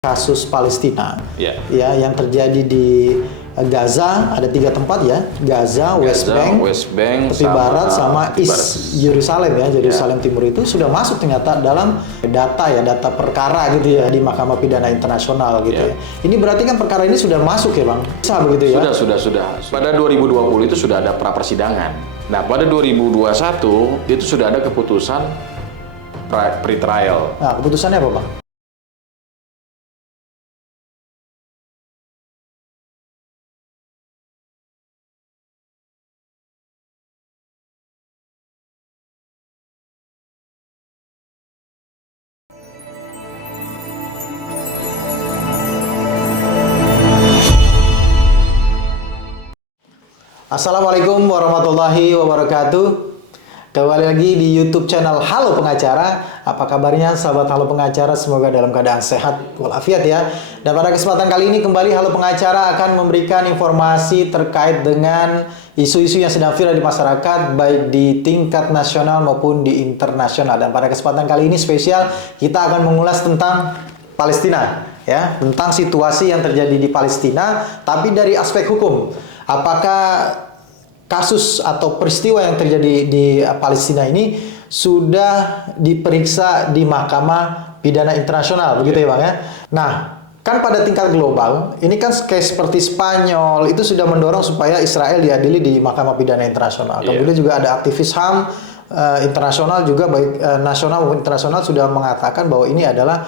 kasus Palestina, ya, yang terjadi di Gaza, ada 3 tempat ya, Gaza, West Bank, tepi barat sama East Yerusalem ya, Yerusalem Timur itu sudah masuk ternyata dalam data perkara gitu ya di Mahkamah Pidana Internasional gitu ya. Ini berarti kan perkara ini sudah masuk ya Bang? Bisa begitu ya? Sudah. Pada 2020 itu sudah ada pra persidangan. Nah, pada 2021 itu sudah ada keputusan pre-trial. Nah, keputusannya apa Bang? Assalamualaikum warahmatullahi wabarakatuh. Kembali lagi di YouTube channel Halo Pengacara. Apa kabarnya sahabat Halo Pengacara? Semoga dalam keadaan sehat walafiat ya. Dan pada kesempatan kali ini kembali Halo Pengacara akan memberikan informasi terkait dengan isu-isu yang sedang viral di masyarakat baik di tingkat nasional maupun di internasional. Dan pada kesempatan kali ini spesial kita akan mengulas tentang Palestina ya, tentang situasi yang terjadi di Palestina tapi dari aspek hukum. Apakah kasus atau peristiwa yang terjadi di Palestina ini sudah diperiksa di Mahkamah Pidana Internasional, begitu ya Bang ya? Nah, kan pada tingkat global, ini kan case seperti Spanyol itu sudah mendorong supaya Israel diadili di Mahkamah Pidana Internasional. Kemudian juga ada aktivis HAM internasional juga baik nasional maupun internasional sudah mengatakan bahwa ini adalah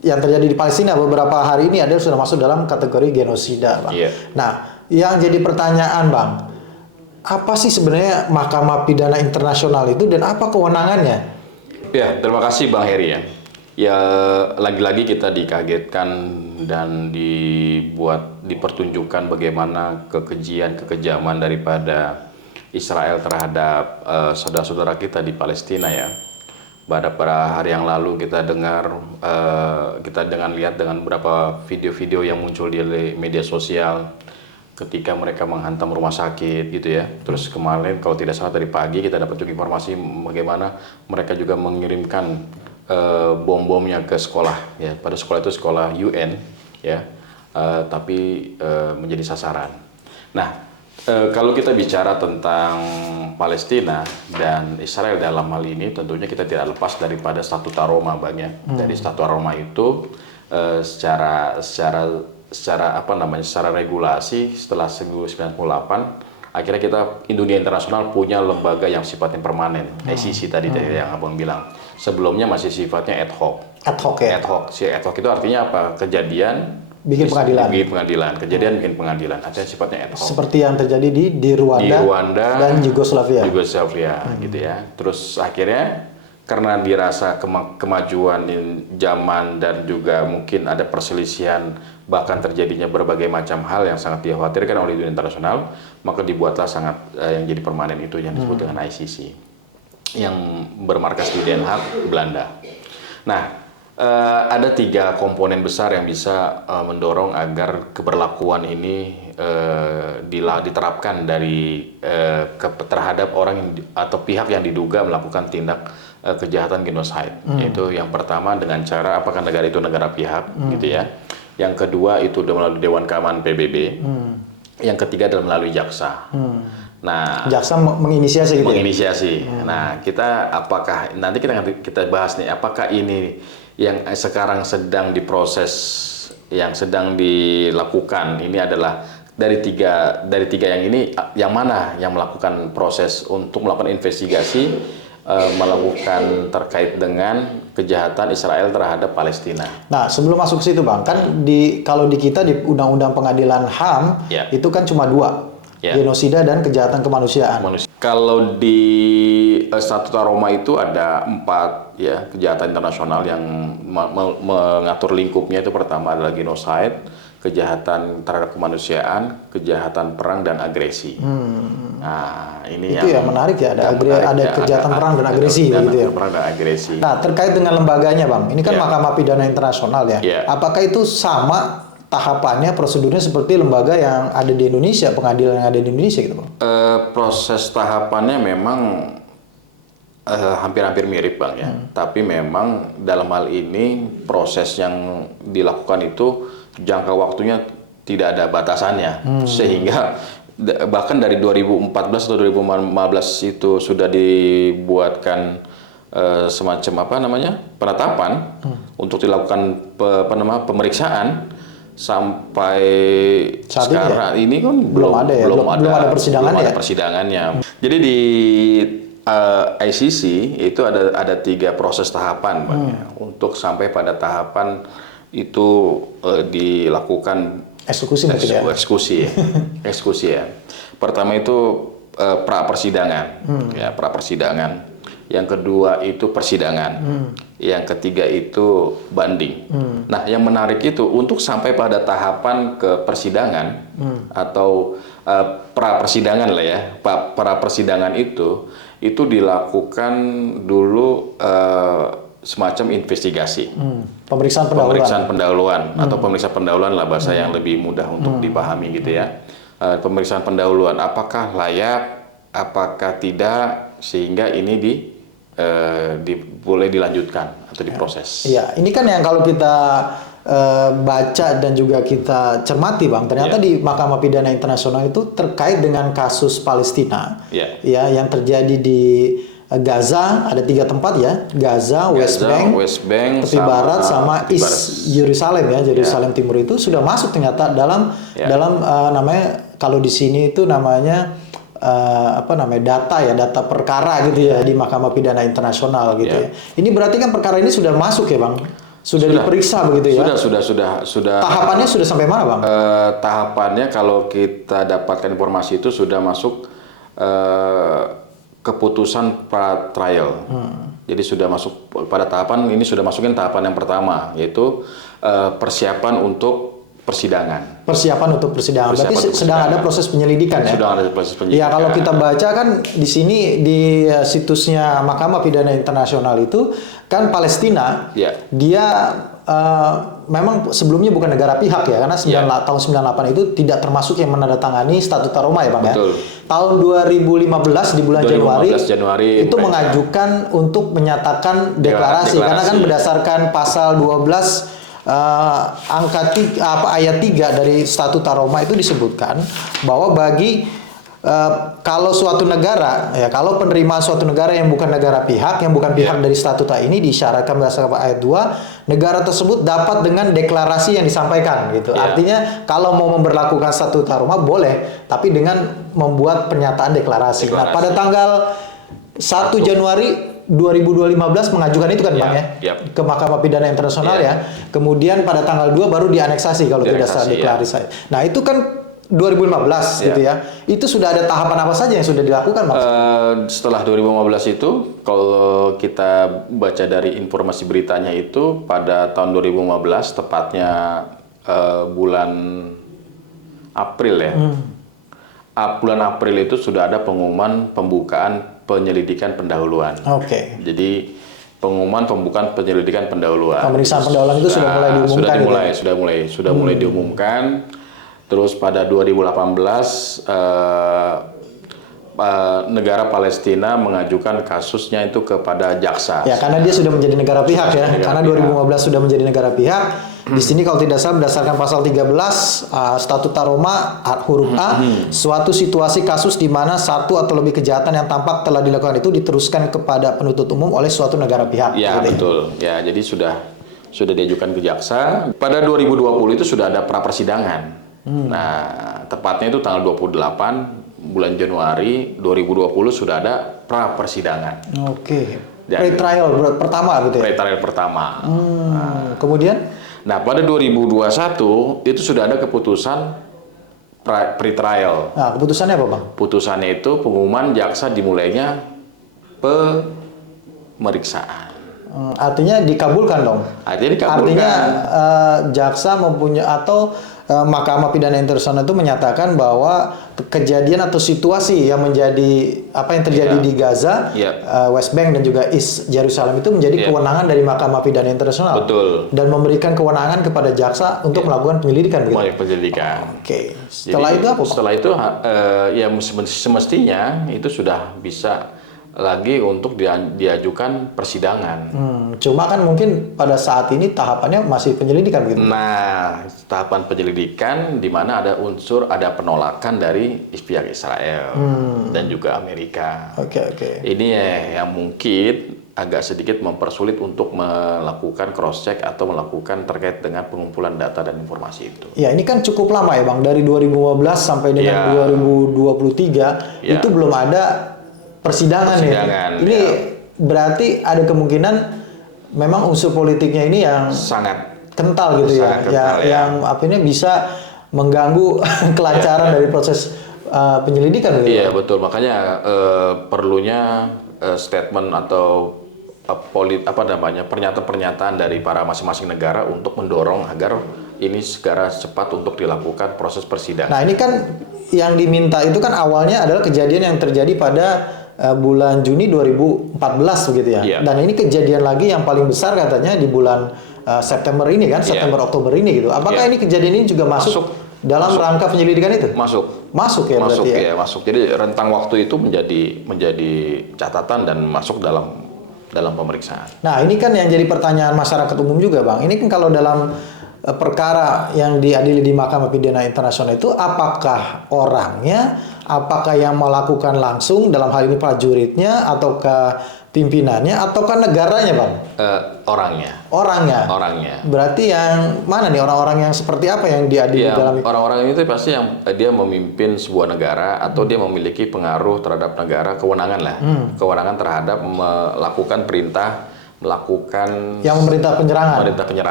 yang terjadi di Palestina beberapa hari ini adalah sudah masuk dalam kategori genosida, Bang. Nah, yang jadi pertanyaan Bang, apa sih sebenarnya Mahkamah Pidana Internasional itu dan apa kewenangannya? Ya, terima kasih Bang Heri ya. Ya, lagi-lagi kita dikagetkan dan dipertunjukkan bagaimana kekejaman daripada Israel terhadap saudara-saudara kita di Palestina ya. Pada hari yang lalu kita lihat dengan beberapa video-video yang muncul di media sosial ketika mereka menghantam rumah sakit gitu ya. Terus kemarin kalau tidak salah dari pagi kita dapat juga informasi bagaimana mereka juga mengirimkan bom-bomnya ke sekolah ya. Pada sekolah itu sekolah UN ya, tapi menjadi sasaran. Nah, kalau kita bicara tentang Palestina dan Israel dalam hal ini, tentunya kita tidak lepas daripada Statuta Roma Bang ya. Dari Statuta Roma itu secara regulasi setelah 1998 akhirnya dunia internasional punya lembaga yang sifatnya permanen, ICC tadi yang Abang bilang. Sebelumnya masih sifatnya ad hoc. Ad hoc itu artinya apa? Kejadian bikin pengadilan, bikin pengadilan. Artinya sifatnya ad hoc. Seperti yang terjadi di Rwanda dan Yugoslavia gitu ya. Terus akhirnya karena dirasa kemajuan zaman dan juga mungkin ada perselisihan bahkan terjadinya berbagai macam hal yang sangat dikhawatirkan oleh dunia internasional, maka dibuatlah yang jadi permanen itu yang disebut dengan ICC yang bermarkas di Den Haag, Belanda. Nah, ada 3 komponen besar yang bisa mendorong agar keberlakuan ini diterapkan terhadap orang atau pihak yang diduga melakukan tindak kejahatan genocide. Yaitu yang pertama dengan cara apakah negara itu negara pihak gitu ya. Yang kedua itu melalui Dewan Keamanan PBB. Yang ketiga adalah melalui jaksa. Nah, jaksa menginisiasi gitu. Nah, apakah nanti kita bahas nih apakah ini yang sekarang sedang diproses, yang sedang dilakukan ini adalah dari tiga yang ini, yang mana yang melakukan proses untuk melakukan investigasi melakukan terkait dengan kejahatan Israel terhadap Palestina. Nah, sebelum masuk ke situ Bang, kan kalau di kita di Undang-Undang Pengadilan HAM itu kan cuma 2, genosida dan kejahatan kemanusiaan. Kalau di Statuta Roma itu ada 4 ya kejahatan internasional yang mengatur lingkupnya. Itu pertama adalah genocide, kejahatan terhadap kemanusiaan, kejahatan perang dan agresi. Nah, ini itu yang menarik ya, ada kejahatan perang dan agresi gitu ya. Perang dan agresi. Nah, terkait dengan lembaganya Bang, ini kan Mahkamah Pidana Internasional ya. Apakah itu sama tahapannya, prosedurnya seperti lembaga yang ada di Indonesia, pengadilan yang ada di Indonesia gitu Bang? Proses tahapannya memang Hampir-hampir mirip Bang ya. Tapi memang dalam hal ini proses yang dilakukan itu jangka waktunya tidak ada batasannya. Sehingga bahkan dari 2014 atau 2015 itu sudah dibuatkan semacam apa namanya penetapan untuk dilakukan pemeriksaan sampai Saat sekarang ini kan belum ada ya? Belum ada persidangan belum ada ya? persidangannya. Jadi di ICC itu ada 3 proses tahapan Bang, ya. Untuk sampai pada tahapan itu dilakukan Eksekusi mungkin ya? eksekusi ya. Pertama itu pra persidangan, ya pra persidangan. Yang kedua itu persidangan. Yang ketiga itu banding. Nah, yang menarik itu untuk sampai pada tahapan ke persidangan atau pra persidangan lah ya. Pra persidangan itu dilakukan dulu semacam investigasi. Pemeriksaan pendahuluan atau pemeriksaan pendahuluan lah bahasa yang lebih mudah untuk dipahami gitu ya. Pemeriksaan pendahuluan apakah layak, apakah tidak, sehingga ini boleh dilanjutkan atau diproses. Iya, ini kan yang kalau kita baca dan juga kita cermati Bang, ternyata di Mahkamah Pidana Internasional itu terkait dengan kasus Palestina, ya yang terjadi di Gaza, ada 3 tempat ya, Gaza, West Bank, tepi barat sama East Yerusalem ya, Yerusalem Timur itu sudah masuk ternyata dalam namanya kalau di sini itu namanya data perkara gitu ya di Mahkamah Pidana Internasional gitu ya. Ini berarti kan perkara ini sudah masuk ya Bang? Sudah diperiksa begitu ya? Sudah. Tahapannya sudah sampai mana Bang? Tahapannya kalau kita dapatkan informasi itu sudah masuk keputusan pra trial. Jadi sudah masuk pada tahapan ini, sudah masukin tahapan yang pertama, yaitu persiapan untuk persidangan. Persiapan untuk persidangan. Berarti sedang ada proses penyelidikan ya? Sudah ada proses penyelidikan. Ya kalau kita baca kan di sini di situsnya Mahkamah Pidana Internasional itu kan Palestina, dia memang sebelumnya bukan negara pihak ya, karena tahun 98 itu tidak termasuk yang menandatangani Statuta Roma ya Bang. Betul. Ya. Tahun 2015 di bulan Januari itu mengajukan untuk menyatakan deklarasi karena kan berdasarkan pasal 12 ayat 3 dari Statuta Roma itu disebutkan bahwa bagi kalau suatu negara ya, kalau penerima suatu negara yang bukan negara pihak, yang bukan pihak dari statuta ini disyaratkan berdasarkan ayat 2, negara tersebut dapat dengan deklarasi yang disampaikan gitu. Artinya kalau mau memberlakukan Statuta Roma boleh, tapi dengan membuat pernyataan deklarasi. Nah, pada tanggal 1 Januari 2015 mengajukan itu kan Bang ya, ke Mahkamah Pidana Internasional ya. Kemudian pada tanggal 2 baru dianeksasi kalau tidak salah deklarasi. Nah, itu kan 2015 gitu ya. Itu sudah ada tahapan apa saja yang sudah dilakukan Bang? Setelah 2015 itu, kalau kita baca dari informasi beritanya itu pada tahun 2015 tepatnya bulan April ya. Bulan April itu sudah ada pengumuman pembukaan penyelidikan pendahuluan. Jadi pengumuman pembukaan penyelidikan pendahuluan. Pemeriksaan pendahuluan itu sudah mulai diumumkan. Sudah mulai diumumkan. Terus pada 2018 negara Palestina mengajukan kasusnya itu kepada jaksa. Ya, karena dia sudah menjadi negara pihak ya. Karena 2015 sudah menjadi negara pihak. Di sini kalau tidak salah berdasarkan pasal 13 Statuta Roma huruf A, suatu situasi kasus di mana satu atau lebih kejahatan yang tampak telah dilakukan itu diteruskan kepada penuntut umum oleh suatu negara pihak. Ya, betul. Ya, jadi sudah diajukan ke jaksa. Pada 2020 itu sudah ada pra persidangan. Nah, tepatnya itu tanggal 28 bulan Januari 2020 sudah ada pra persidangan. Pre-trial pertama gitu ya? Pre-trial pertama. Kemudian? Nah, pada 2021 itu sudah ada keputusan pre-trial. Nah, keputusannya apa Bang? Putusannya itu pengumuman jaksa dimulainya pemeriksaan. Artinya dikabulkan dong. Artinya jaksa mempunyai atau Mahkamah Pidana Internasional itu menyatakan bahwa kejadian atau situasi yang terjadi di Gaza, West Bank dan juga East Jerusalem itu menjadi kewenangan dari Mahkamah Pidana Internasional. Betul. Dan memberikan kewenangan kepada jaksa untuk melakukan penyelidikan. Penyelidikan. Setelah itu apa Pak? Setelah itu ya semestinya itu sudah bisa lagi untuk diajukan persidangan. Cuma kan mungkin pada saat ini tahapannya masih penyelidikan gitu. Nah, tahapan penyelidikan di mana ada penolakan dari pihak Israel dan juga Amerika. Oke. Ini yang mungkin agak sedikit mempersulit untuk melakukan cross check atau melakukan terkait dengan pengumpulan data dan informasi itu. Ya, ini kan cukup lama ya Bang, dari 2015 sampai dengan 2023 itu belum ada persidangan ya. Ini berarti ada kemungkinan memang unsur politiknya ini yang sangat kental gitu kental, yang apa bisa mengganggu kelancaran dari proses penyelidikan gitu. Iya, betul. Makanya perlunya statement atau pernyataan-pernyataan dari para masing-masing negara untuk mendorong agar ini segera cepat untuk dilakukan proses persidangan. Nah, ini kan yang diminta itu kan awalnya adalah kejadian yang terjadi pada bulan Juni 2014 begitu ya. Yeah. Dan ini kejadian lagi yang paling besar katanya di bulan September ini kan, September Oktober ini gitu. Apakah ini kejadian ini juga masuk dalam rangka penyelidikan itu? Masuk ya berarti ya. Masuk. Jadi rentang waktu itu menjadi catatan dan masuk dalam pemeriksaan. Nah, ini kan yang jadi pertanyaan masyarakat umum juga, Bang. Ini kan kalau dalam perkara yang diadili di Mahkamah Pidana Internasional itu apakah orangnya, apakah yang melakukan langsung dalam hal ini prajuritnya ataukah pimpinannya ataukah negaranya, Bang? Orangnya. Berarti yang mana nih, orang-orang yang seperti apa yang diadili dalam itu? Orang-orang itu pasti yang dia memimpin sebuah negara atau dia memiliki pengaruh terhadap negara, kewenangan lah. Kewenangan terhadap melakukan perintah, yang memerintah penyerangan.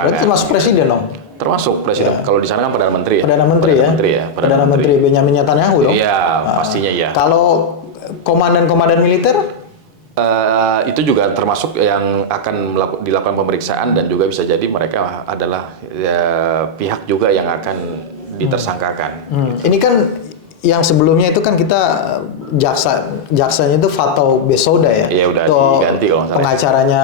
Berarti termasuk presiden dong? Termasuk presiden. Kalau di sana kan Perdana Menteri ya. Perdana Menteri Benjamin Netanyahu dong? Iya, pastinya ya. Kalau komandan-komandan militer? Itu juga termasuk yang akan dilakukan pemeriksaan dan juga bisa jadi mereka adalah pihak juga yang akan ditersangkakan. Ini kan yang sebelumnya itu kan kita jaksanya itu Fatou Bensouda ya. Iya, udah diganti kalau nggak salah. Pengacaranya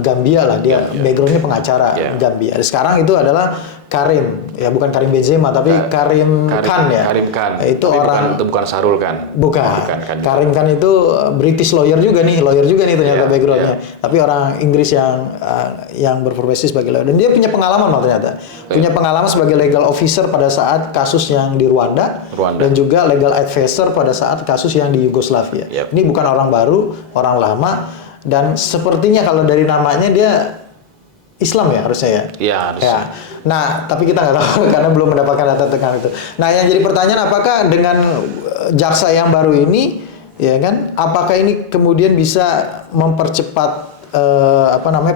Gambia lah, dia backgroundnya pengacara Gambia. Sekarang itu adalah Karim, ya bukan Karim Benzema tapi Karim Khan ya. Karim Khan. Itu orang itu bukan Sarul Khan. Bukan. Karim Khan itu British lawyer juga nih ternyata backgroundnya. Tapi orang Inggris yang berprofesi sebagai lawyer dan dia punya pengalaman loh ternyata. Punya pengalaman sebagai legal officer pada saat kasus yang di Rwanda. Dan juga legal advisor pada saat kasus yang di Yugoslavia. Ini bukan orang baru, orang lama dan sepertinya kalau dari namanya dia Islam ya harusnya ya. Iya, harusnya. Ya. Nah, tapi kita nggak tahu karena belum mendapatkan data tentang itu. Nah, yang jadi pertanyaan apakah dengan jaksa yang baru ini, ya kan, apakah ini kemudian bisa mempercepat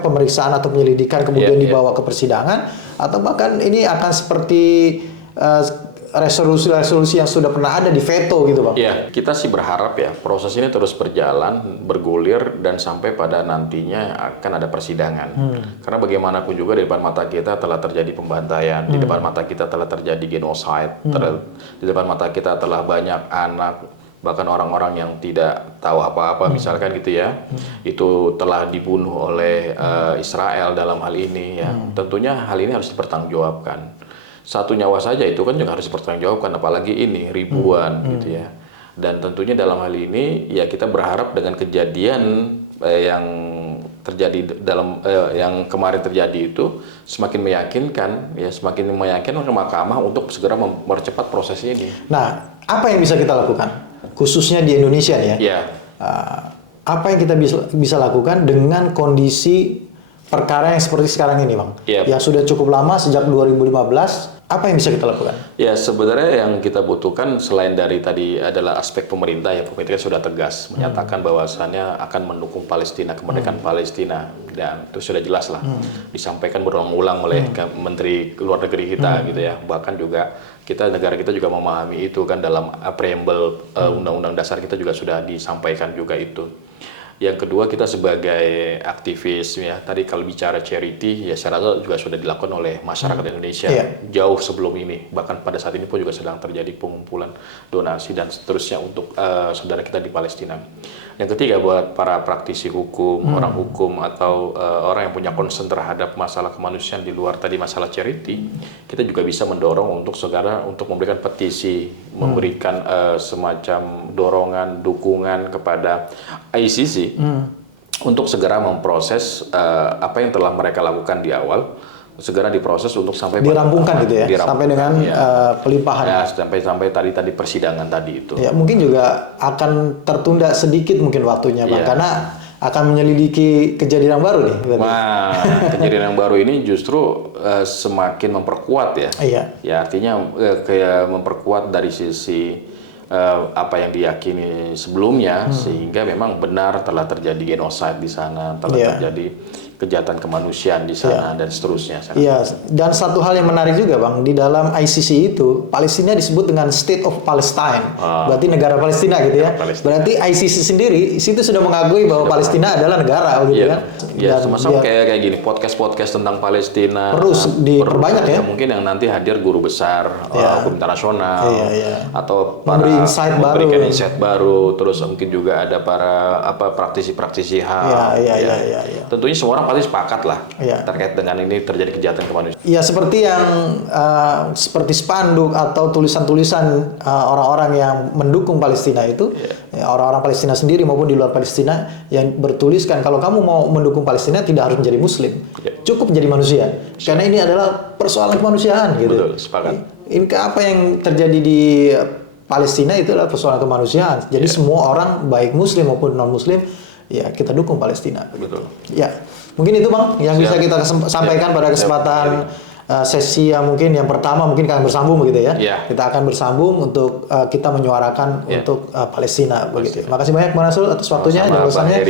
pemeriksaan atau penyelidikan kemudian dibawa ke persidangan, atau bahkan ini akan seperti resolusi yang sudah pernah ada di veto gitu, Bang? Iya, kita sih berharap ya proses ini terus berjalan, bergulir dan sampai pada nantinya akan ada persidangan. Karena bagaimanapun juga di depan mata kita telah terjadi pembantaian, di depan mata kita telah terjadi genocide, di depan mata kita telah banyak anak, bahkan orang-orang yang tidak tahu apa-apa misalkan gitu ya, itu telah dibunuh oleh Israel dalam hal ini ya. Tentunya hal ini harus dipertanggungjawabkan. Satu nyawa saja itu kan juga harus dipertanggungjawabkan, apalagi ini ribuan gitu ya. Dan tentunya dalam hal ini ya kita berharap dengan kejadian yang terjadi yang kemarin terjadi itu semakin meyakinkan ke mahkamah untuk segera mempercepat proses ini. Nah, apa yang bisa kita lakukan khususnya di Indonesia nih ya? Iya. Apa yang kita bisa lakukan dengan kondisi perkara yang seperti sekarang ini, Bang? Yang sudah cukup lama sejak 2015, apa yang bisa kita lakukan? Ya, sebenarnya yang kita butuhkan selain dari tadi adalah aspek pemerintah ya, pemerintah sudah tegas menyatakan bahwasannya akan mendukung Palestina, kemerdekaan Palestina, dan itu sudah jelas lah disampaikan berulang-ulang oleh Menteri Luar Negeri kita gitu ya. Bahkan juga negara kita juga memahami itu kan dalam preamble Undang-Undang Dasar kita juga sudah disampaikan juga itu. Yang kedua, kita sebagai aktivis ya, tadi kalau bicara charity ya saya rasa juga sudah dilakukan oleh masyarakat Indonesia jauh sebelum ini. Bahkan pada saat ini pun juga sedang terjadi pengumpulan donasi dan seterusnya untuk saudara kita di Palestina. Yang ketiga, buat para praktisi hukum, orang hukum atau orang yang punya concern terhadap masalah kemanusiaan di luar tadi masalah charity, kita juga bisa mendorong untuk saudara untuk memberikan petisi, memberikan semacam dorongan, dukungan kepada ICC untuk segera memproses apa yang telah mereka lakukan di awal, segera diproses untuk sampai dirampungkan gitu ya, sampai dengan pelimpahan. Ya, sampai tadi persidangan tadi itu. Ya, mungkin juga akan tertunda sedikit mungkin waktunya, Bang, karena akan menyelidiki kejadian yang baru nih. Berarti. Wah, kejadian yang baru ini justru semakin memperkuat ya. Ya, artinya kayak memperkuat dari sisi apa yang diyakini sebelumnya, sehingga memang benar telah terjadi genocide di sana, telah terjadi kejahatan kemanusiaan di sana dan seterusnya. Iya, dan satu hal yang menarik juga, Bang, di dalam ICC itu Palestina disebut dengan State of Palestine, berarti negara Palestina gitu ya. Berarti ICC sendiri situ sudah mengakui bahwa Palestina adalah negara, gitu kan? Ya, sama-sama kayak gini podcast tentang Palestina terus diperbanyak ya. Mungkin yang nanti hadir guru besar hukum internasional atau memberi insight memberikan insight baru, terus mungkin juga ada para praktisi-praktisi HAM. Tentunya semua orang pasti sepakat lah terkait dengan ini terjadi kejahatan kemanusiaan. Ya, seperti yang seperti spanduk atau tulisan-tulisan orang-orang yang mendukung Palestina itu, orang-orang Palestina sendiri maupun di luar Palestina yang bertuliskan kalau kamu mau mendukung Palestina tidak harus menjadi Muslim, cukup menjadi manusia, karena ini adalah persoalan kemanusiaan gitu. Betul, sepakat. Ini apa yang terjadi di Palestina itu adalah persoalan kemanusiaan. Jadi semua orang baik Muslim maupun non Muslim ya kita dukung Palestina. Betul. Ya. Mungkin itu, Bang, yang bisa kita sampaikan pada kesempatan sesi yang mungkin yang pertama mungkin akan bersambung begitu ya. Kita akan bersambung untuk kita menyuarakan untuk Palestina begitu. Makasih banyak Bang Rasul atas waktunya dan ulasannya.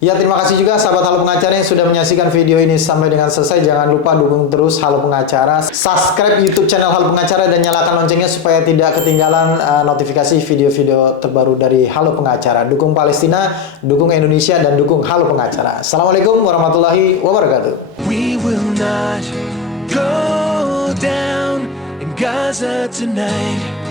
Ya, terima kasih juga sahabat Halo Pengacara yang sudah menyaksikan video ini sampai dengan selesai. Jangan lupa dukung terus Halo Pengacara. Subscribe YouTube channel Halo Pengacara dan nyalakan loncengnya supaya tidak ketinggalan notifikasi video-video terbaru dari Halo Pengacara. Dukung Palestina, dukung Indonesia, dan dukung Halo Pengacara. Assalamualaikum warahmatullahi wabarakatuh. We will not go down in Gaza tonight.